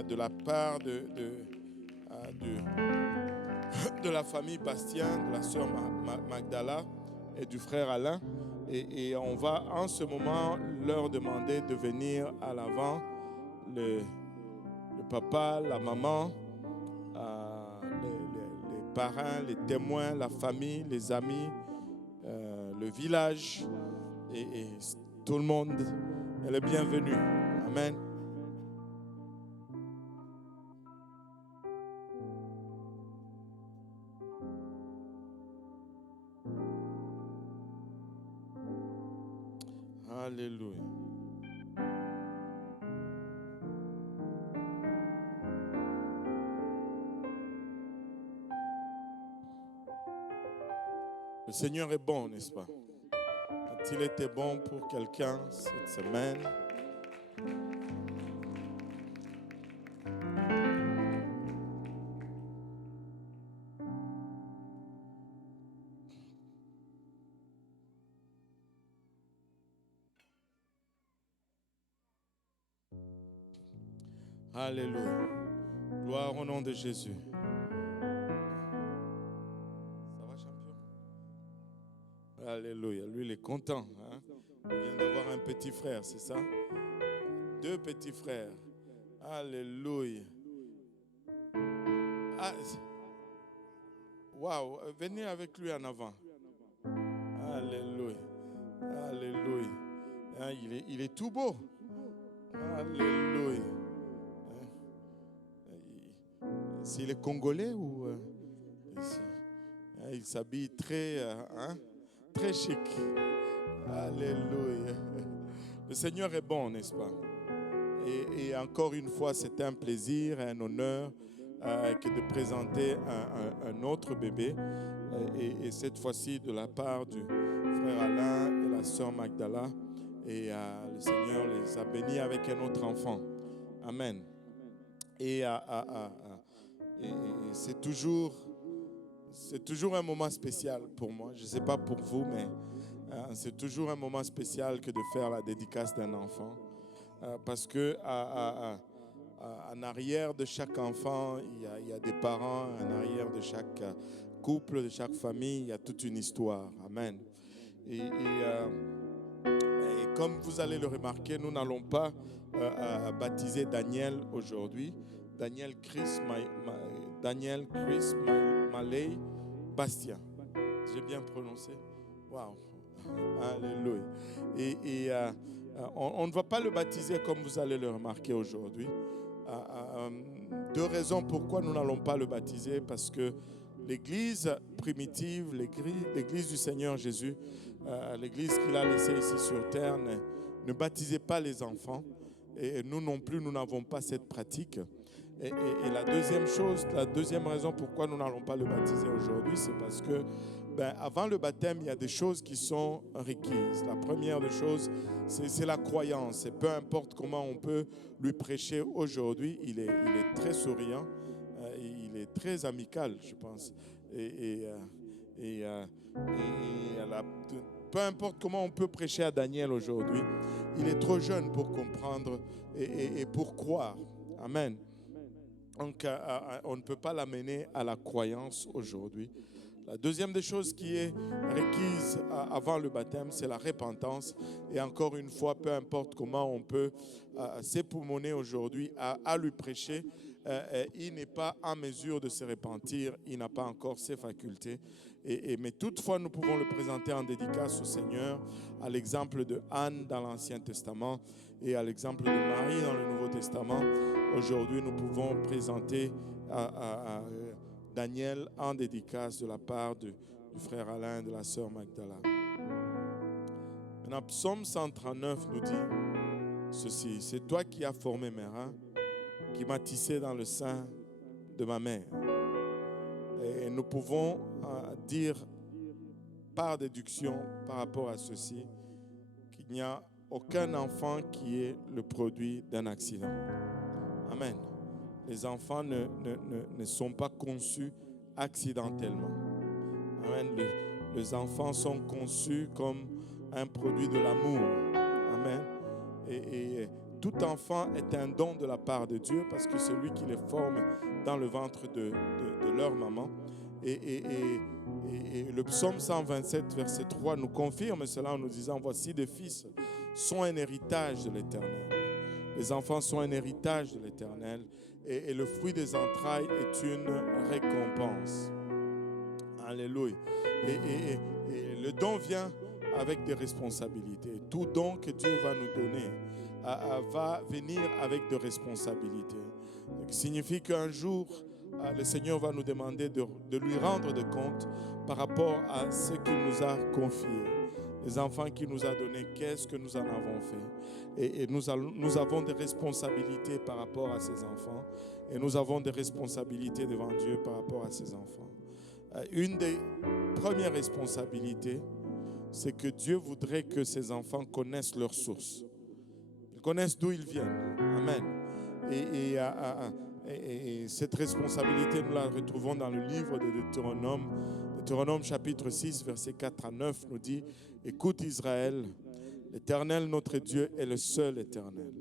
de la part de la famille Bastien, de la sœur Magdala et du frère Alain. Et on va en ce moment leur demander de venir à l'avant, le papa, la maman, les parrains, les témoins, la famille, les amis, le village et tout le monde est le bienvenu. Amen. Alléluia. Le Seigneur est bon, n'est-ce pas? A-t-il été bon pour quelqu'un cette semaine? Alléluia. Gloire au nom de Jésus. Ça va, champion? Alléluia. Lui, il est content. Hein? Il vient d'avoir un petit frère, c'est ça? 2 petits frères. Alléluia. Waouh. Venez avec lui en avant. Alléluia. Alléluia. Hein, il est tout beau. Alléluia. S'il est congolais ou il s'habille très chic. Alléluia. Le Seigneur est bon, n'est-ce pas? Et encore une fois, c'est un plaisir, un honneur que de présenter un autre bébé. Et cette fois-ci de la part du frère Alain et la sœur Magdala. Et le Seigneur les a bénis avec un autre enfant. Amen. Et c'est toujours un moment spécial pour moi. Je ne sais pas pour vous, mais c'est toujours un moment spécial que de faire la dédicace d'un enfant. Parce que en arrière de chaque enfant, il y a des parents. En arrière de chaque couple, de chaque famille, il y a toute une histoire. Amen. Et comme vous allez le remarquer, nous n'allons pas baptiser Daniel aujourd'hui. Daniel Chris Malay Bastien. J'ai bien prononcé? Waouh! Alléluia. Et on ne va pas le baptiser comme vous allez le remarquer aujourd'hui. 2 raisons pourquoi nous n'allons pas le baptiser. Parce que l'église primitive, l'église du Seigneur Jésus, l'église qu'il a laissée ici sur terre, ne baptisait pas les enfants. Et nous non plus, nous n'avons pas cette pratique. Et la deuxième raison pourquoi nous n'allons pas le baptiser aujourd'hui, c'est parce que avant le baptême, il y a des choses qui sont requises. La première des choses, c'est la croyance. Et peu importe comment on peut lui prêcher aujourd'hui, il est très souriant, il est très amical, je pense. Peu importe comment on peut prêcher à Daniel aujourd'hui, il est trop jeune pour comprendre et pour croire. Amen. Donc, on ne peut pas l'amener à la croyance aujourd'hui. La deuxième des choses qui est requise avant le baptême, c'est la repentance. Et encore une fois, peu importe comment on peut s'époumoner aujourd'hui à lui prêcher, il n'est pas en mesure de se repentir, il n'a pas encore ses facultés. Mais toutefois, nous pouvons le présenter en dédicace au Seigneur, à l'exemple de Anne dans l'Ancien Testament et à l'exemple de Marie dans le Nouveau Testament. Aujourd'hui, nous pouvons présenter Daniel en dédicace de la part du frère Alain et de la sœur Magdala. Maintenant, Psaume 139 nous dit ceci: c'est toi qui as formé mes reins, qui m'as tissé dans le sein de ma mère. Et nous pouvons dire par déduction par rapport à ceci qu'il n'y a aucun enfant qui est le produit d'un accident. Amen. Les enfants ne sont pas conçus accidentellement. Amen. Les enfants sont conçus comme un produit de l'amour. Amen. Et tout enfant est un don de la part de Dieu parce que c'est lui qui les forme dans le ventre de leur maman. Et le psaume 127, verset 3 nous confirme cela en nous disant: voici des fils sont un héritage de l'Éternel. Les enfants sont un héritage de l'Éternel et le fruit des entrailles est une récompense. Alléluia. Et le don vient avec des responsabilités. Tout don que Dieu va nous donner va venir avec des responsabilités. Ce qui signifie qu'un jour, le Seigneur va nous demander de lui rendre de compte par rapport à ce qu'il nous a confié. Les enfants qu'il nous a donnés, qu'est-ce que nous en avons fait? Et nous avons des responsabilités par rapport à ces enfants. Et nous avons des responsabilités devant Dieu par rapport à ces enfants. Une des premières responsabilités, c'est que Dieu voudrait que ces enfants connaissent leur source. Ils connaissent d'où ils viennent. Amen. Et cette responsabilité, nous la retrouvons dans le livre de Deutéronome. Deutéronome chapitre 6, versets 4 à 9 nous dit: écoute Israël, l'Éternel notre Dieu est le seul Éternel.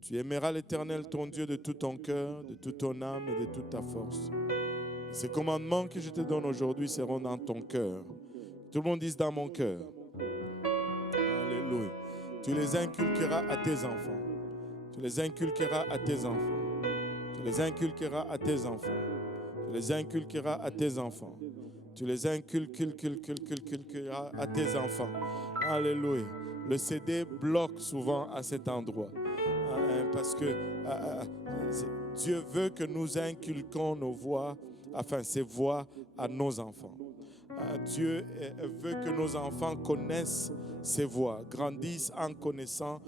Tu aimeras l'Éternel ton Dieu de tout ton cœur, de toute ton âme et de toute ta force. Ces commandements que je te donne aujourd'hui seront dans ton cœur. Tout le monde dise: dans mon cœur. Alléluia. Tu les inculqueras à tes enfants. Tu les inculqueras à tes enfants. Tu les inculqueras à tes enfants. Tu les inculqueras à tes enfants. Tu les inculqueras à tes enfants. Alléluia. Le CD bloque souvent à cet endroit. Parce que Dieu veut que nous inculquons nos voix, ces voix à nos enfants. Dieu veut que nos enfants connaissent ses voix, grandissent en connaissant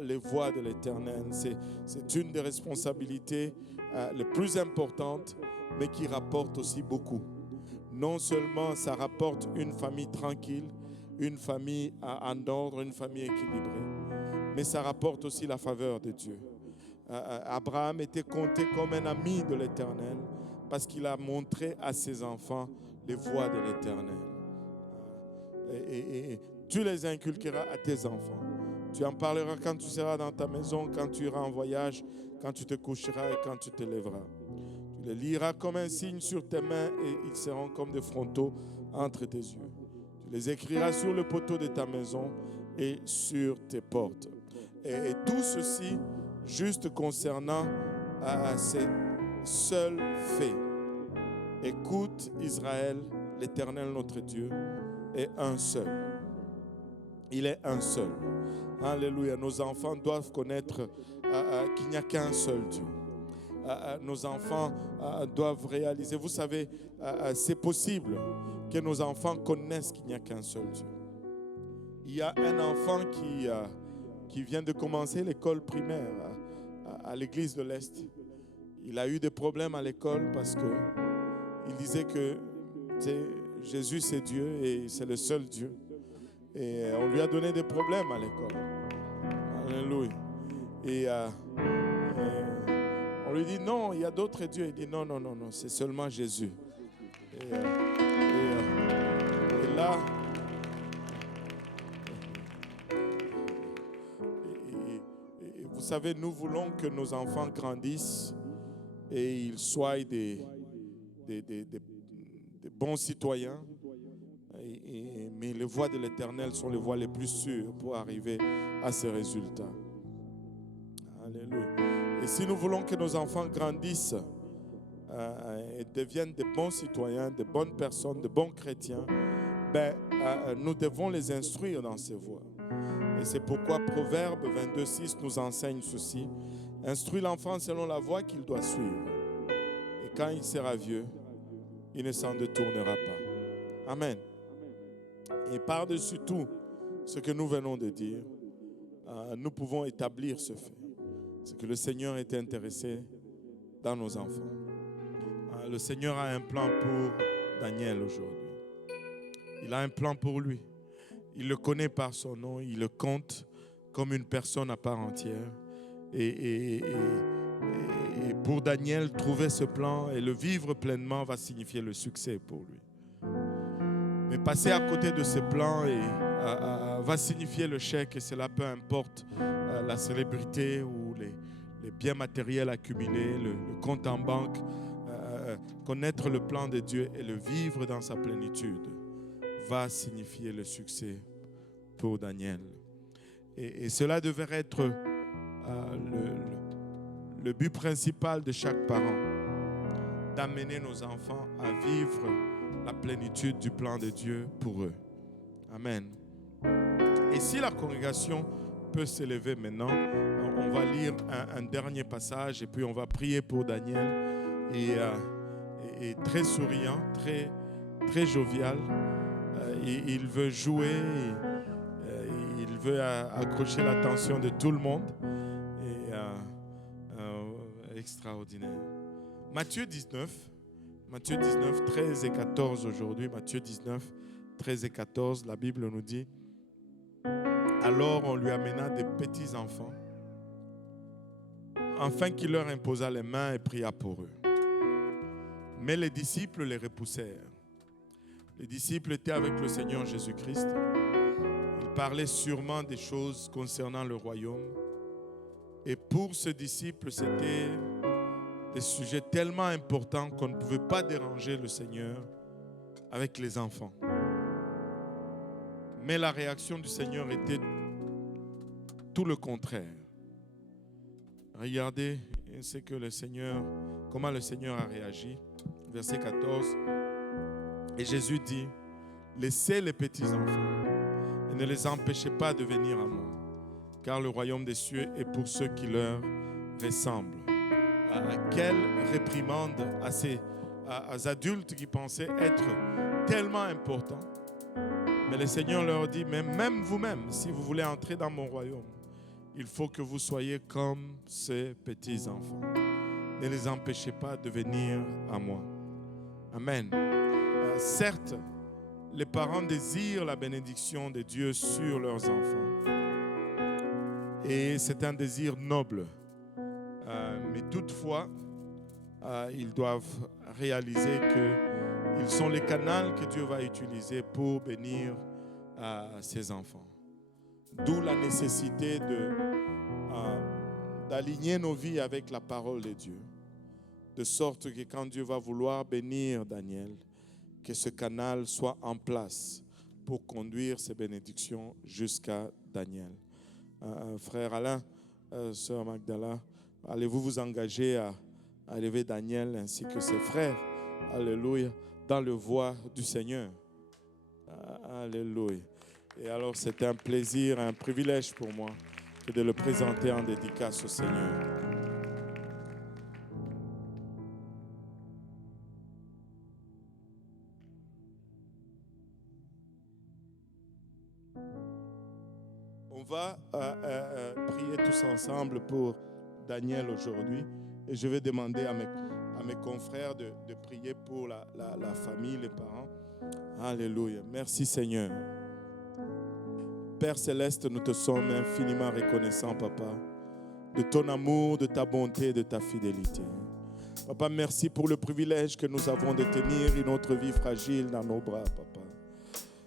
les voix de l'Éternel. C'est une des responsabilités les plus importantes, mais qui rapporte aussi beaucoup. Non seulement ça rapporte une famille tranquille, une famille en ordre, une famille équilibrée, mais ça rapporte aussi la faveur de Dieu. Abraham était compté comme un ami de l'Éternel parce qu'il a montré à ses enfants les voies de l'Éternel. Et tu les inculqueras à tes enfants. Tu en parleras quand tu seras dans ta maison, quand tu iras en voyage, quand tu te coucheras et quand tu te lèveras. Tu les liras comme un signe sur tes mains et ils seront comme des frontaux entre tes yeux. Tu les écriras sur le poteau de ta maison et sur tes portes. Et tout ceci juste concernant ces seuls faits. Écoute Israël, l'Éternel notre Dieu est un seul. Il est un seul. Alléluia. Nos enfants doivent connaître qu'il n'y a qu'un seul Dieu. Nos enfants doivent réaliser. Vous savez, c'est possible que nos enfants connaissent qu'il n'y a qu'un seul Dieu. Il y a un enfant qui vient de commencer l'école primaire à l'église de l'Est. Il a eu des problèmes à l'école parce qu'il disait que Jésus c'est Dieu et c'est le seul Dieu. Et on lui a donné des problèmes à l'école. Alléluia. Et on lui dit non, il y a d'autres dieux. Il dit non, c'est seulement Jésus. Et là, vous savez, nous voulons que nos enfants grandissent et ils soient des bons citoyens. Mais les voies de l'Éternel sont les voies les plus sûres pour arriver à ces résultats. Alléluia. Et si nous voulons que nos enfants grandissent et deviennent des bons citoyens, de bonnes personnes, de bons chrétiens, nous devons les instruire dans ces voies. Et c'est pourquoi Proverbe 22:6 nous enseigne ceci. Instruis l'enfant selon la voie qu'il doit suivre. Et quand il sera vieux, il ne s'en détournera pas. Amen. Et par-dessus tout ce que nous venons de dire, nous pouvons établir ce fait. C'est que le Seigneur est intéressé dans nos enfants. Le Seigneur a un plan pour Daniel aujourd'hui. Il a un plan pour lui. Il le connaît par son nom. Il le compte comme une personne à part entière. Et pour Daniel, trouver ce plan et le vivre pleinement va signifier le succès pour lui. Mais passer à côté de ce plan et va signifier le chèque, et cela peu importe la célébrité ou les biens matériels accumulés, le compte en banque. Connaître le plan de Dieu et le vivre dans sa plénitude va signifier le succès pour Daniel. Et cela devrait être le but principal de chaque parent, d'amener nos enfants à vivre la plénitude du plan de Dieu pour eux. Amen. Et si la congrégation peut s'élever maintenant, on va lire un dernier passage et puis on va prier pour Daniel. Et très souriant, très jovial. Il veut jouer, il veut accrocher l'attention de tout le monde. Extraordinaire. Matthieu 19, 13 et 14 aujourd'hui. Matthieu 19, 13 et 14, la Bible nous dit: alors on lui amena des petits enfants, afin qu'il leur imposa les mains et pria pour eux. Mais les disciples les repoussèrent. Les disciples étaient avec le Seigneur Jésus-Christ. Ils parlaient sûrement des choses concernant le royaume. Et pour ce disciple, c'était des sujets tellement importants qu'on ne pouvait pas déranger le Seigneur avec les enfants. Mais la réaction du Seigneur était tout le contraire. Regardez comment le Seigneur a réagi. Verset 14. Et Jésus dit: laissez les petits enfants et ne les empêchez pas de venir à moi, car le royaume des cieux est pour ceux qui leur ressemblent. Quelle réprimande à ces adultes qui pensaient être tellement importants. Mais le Seigneur leur dit: mais même vous-même, si vous voulez entrer dans mon royaume, il faut que vous soyez comme ces petits enfants. Ne les empêchez pas de venir à moi. Amen. Certes, les parents désirent la bénédiction de Dieu sur leurs enfants. Et c'est un désir noble. Mais toutefois, ils doivent réaliser qu'ils sont les canaux que Dieu va utiliser pour bénir ses enfants. D'où la nécessité d'aligner nos vies avec la parole de Dieu. De sorte que quand Dieu va vouloir bénir Daniel, que ce canal soit en place pour conduire ses bénédictions jusqu'à Daniel. Frère Alain, sœur Magdala, allez-vous vous engager à élever Daniel ainsi que ses frères, alléluia, dans le voie du Seigneur. Alléluia. Et alors c'est un plaisir, un privilège pour moi de le présenter en dédicace au Seigneur. On va prier tous ensemble pour Daniel aujourd'hui. Et je vais demander à mes confrères de prier pour la famille, les parents. Alléluia. Merci Seigneur. Père Céleste, nous te sommes infiniment reconnaissants, Papa, de ton amour, de ta bonté, de ta fidélité. Papa, merci pour le privilège que nous avons de tenir une autre vie fragile dans nos bras, Papa.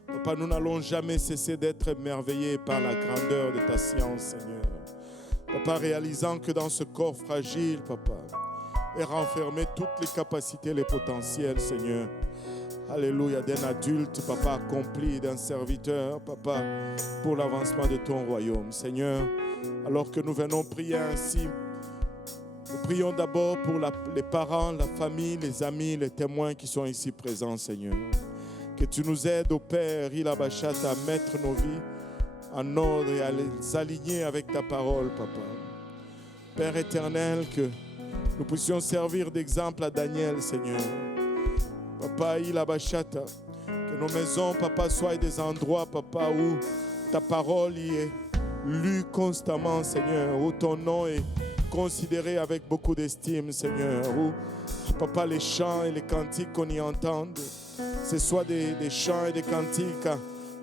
Papa, nous n'allons jamais cesser d'être émerveillés par la grandeur de ta science, Seigneur. Papa, réalisant que dans ce corps fragile, Papa, est renfermé toutes les capacités, les potentiels, Seigneur. Alléluia, d'un adulte, Papa, accompli, d'un serviteur, Papa, pour l'avancement de ton royaume. Seigneur, alors que nous venons prier ainsi, nous prions d'abord pour les parents, la famille, les amis, les témoins qui sont ici présents, Seigneur. Que tu nous aides, ô Père, Ilabachat, à mettre nos vies en ordre et à les aligner avec ta parole, Papa. Père éternel, que nous puissions servir d'exemple à Daniel, Seigneur. Papa, Ilabachata, que nos maisons, Papa, soient des endroits, Papa, où ta parole y est lue constamment, Seigneur, où ton nom est considéré avec beaucoup d'estime, Seigneur, où, Papa, les chants et les cantiques qu'on y entende, ce soit des chants et des cantiques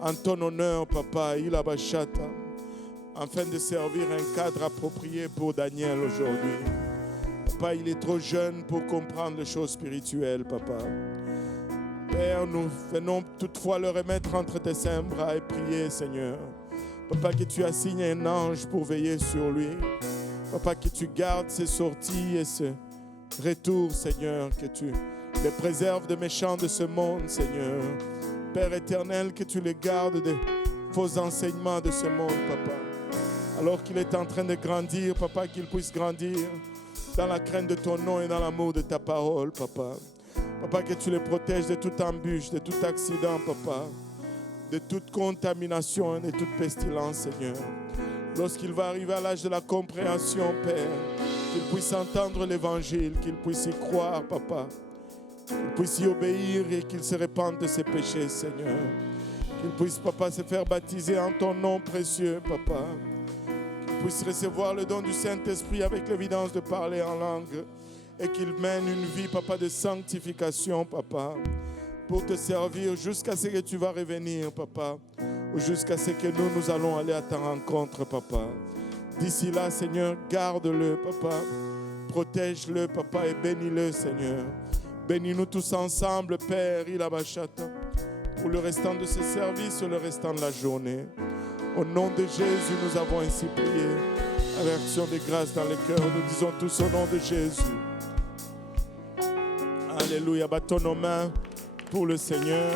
en ton honneur, Papa, Ilabachata, afin de servir un cadre approprié pour Daniel aujourd'hui. Papa, il est trop jeune pour comprendre les choses spirituelles, Papa. Père, nous venons toutefois le remettre entre tes saints bras et prier, Seigneur. Papa, que tu assignes un ange pour veiller sur lui. Papa, que tu gardes ses sorties et ses retours, Seigneur. Que tu les préserves des méchants de ce monde, Seigneur. Père éternel, que tu les gardes des faux enseignements de ce monde, Papa. Alors qu'il est en train de grandir, Papa, qu'il puisse grandir dans la crainte de ton nom et dans l'amour de ta parole, Papa. Papa, que tu les protèges de toute embûche, de tout accident, Papa, de toute contamination et de toute pestilence, Seigneur. Lorsqu'il va arriver à l'âge de la compréhension, Père, qu'il puisse entendre l'évangile, qu'il puisse y croire, Papa, qu'il puisse y obéir et qu'il se répande de ses péchés, Seigneur. Qu'il puisse, Papa, se faire baptiser en ton nom précieux, Papa. Qu'il puisse recevoir le don du Saint-Esprit avec l'évidence de parler en langue et qu'il mène une vie, Papa, de sanctification, Papa, pour te servir jusqu'à ce que tu vas revenir, Papa, ou jusqu'à ce que nous allons aller à ta rencontre, Papa. D'ici là, Seigneur, garde-le, Papa. Protège-le, Papa, et bénis-le, Seigneur. Bénis-nous tous ensemble, Père, Ilabachata, pour le restant de ce service et le restant de la journée. Au nom de Jésus, nous avons ainsi prié. Avec action de grâce dans le cœur, nous disons tous au nom de Jésus. Alléluia. Battons nos mains pour le Seigneur.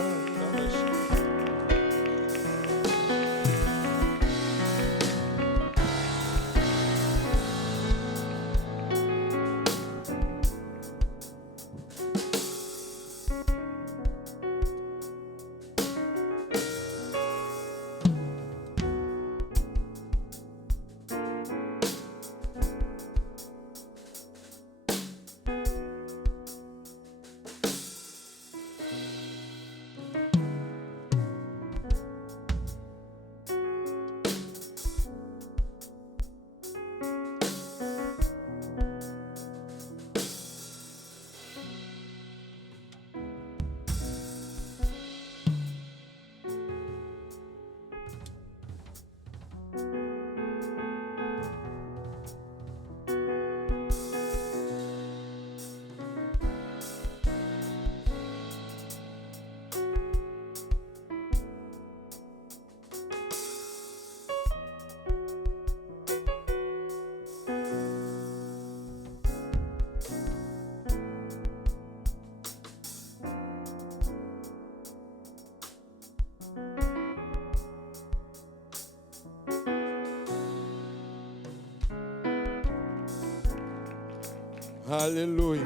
Alléluia.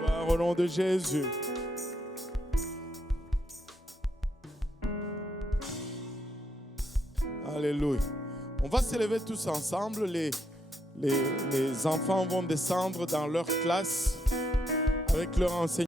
Gloire au nom de Jésus. Alléluia. On va se lever tous ensemble. Les enfants vont descendre dans leur classe avec leur enseignant.